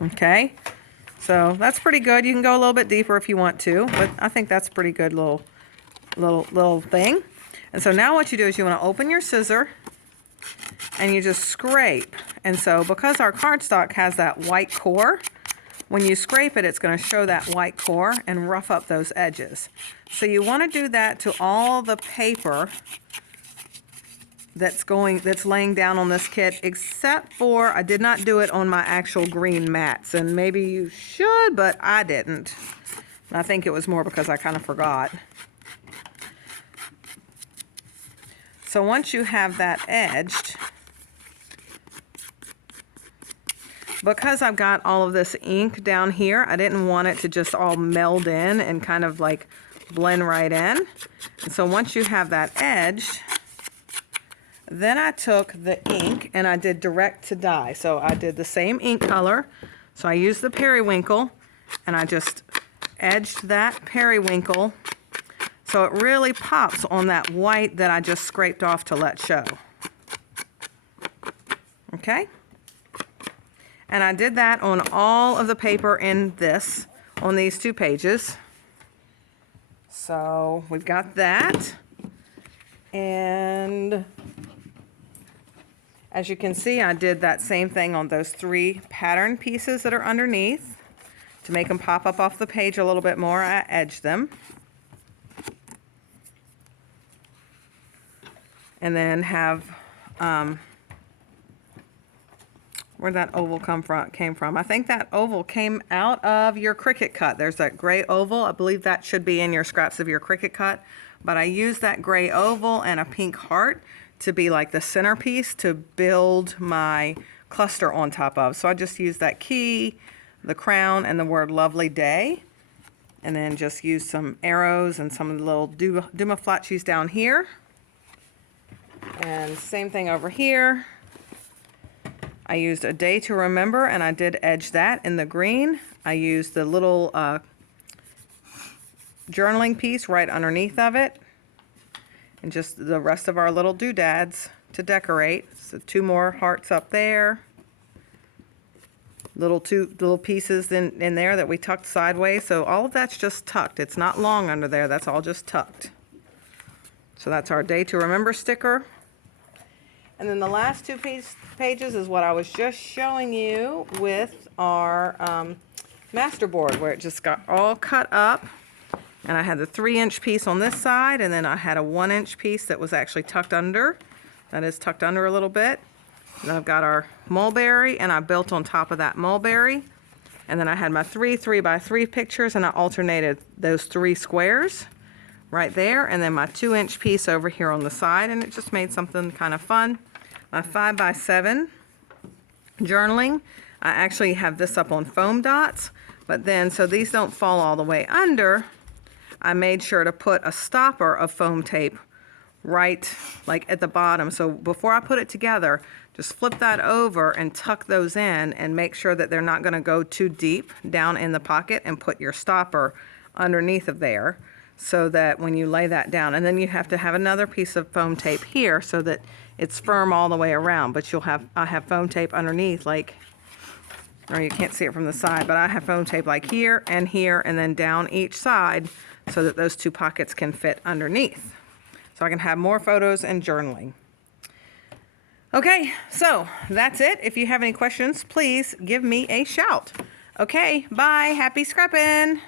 Okay, so that's pretty good. You can go a little bit deeper if you want to, but I think that's a pretty good little thing. And so now what you do is you want to open your scissor and you just scrape. And so because our cardstock has that white core, when you scrape it, it's going to show that white core and rough up those edges. So you want to do that to all the paper that's laying down on this kit, except for I did not do it on my actual green mats. And maybe you should, but I didn't. I think it was more because I kind of forgot. So once you have that edged, because I've got all of this ink down here, I didn't want it to just all meld in and kind of like blend right in. And so once you have that edged, then I took the ink and I did direct to dye. So I did the same ink color. So I used the periwinkle and I just edged that periwinkle so it really pops on that white that I just scraped off to let show. Okay? And I did that on all of the paper in this, on these 2 pages. So we've got that. And as you can see, I did that same thing on those 3 pattern pieces that are underneath. To make them pop up off the page a little bit more, I edged them. And then have, where'd that oval came from? I think that oval came out of your Cricut cut. There's that gray oval. I believe that should be in your scraps of your Cricut cut. But I used that gray oval and a pink heart to be like the centerpiece to build my cluster on top of. So I just used that key, the crown, and the word lovely day. And then just used some arrows and some of the little Dumaflatchis down here. And same thing over here. I used a day to remember and I did edge that in the green. I used the little journaling piece right underneath of it. And just the rest of our little doodads to decorate. So 2 more hearts up there. Two little pieces in there that we tucked sideways. So all of that's just tucked. It's not long under there. That's all just tucked. So that's our day to remember sticker. And then the last 2 pages is what I was just showing you with our masterboard, where it just got all cut up. And I had the 3-inch piece on this side, and then I had a 1-inch piece that was actually tucked under. That is tucked under a little bit. And I've got our mulberry, and I built on top of that mulberry. And then I had my 3 3x3 pictures, and I alternated those 3 squares right there, and then my 2-inch piece over here on the side, and it just made something kind of fun. My 5x7 journaling, I actually have this up on foam dots, but then so these don't fall all the way under, I made sure to put a stopper of foam tape right like at the bottom. So before I put it together, just flip that over and tuck those in and make sure that they're not going to go too deep down in the pocket, and put your stopper underneath of there so that when you lay that down, and then you have to have another piece of foam tape here so that it's firm all the way around. But I have foam tape underneath, like, or you can't see it from the side, but I have foam tape like here, and then down each side so that those 2 pockets can fit underneath. So I can have more photos and journaling. Okay, so that's it. If you have any questions, please give me a shout. Okay, bye. Happy scrapping.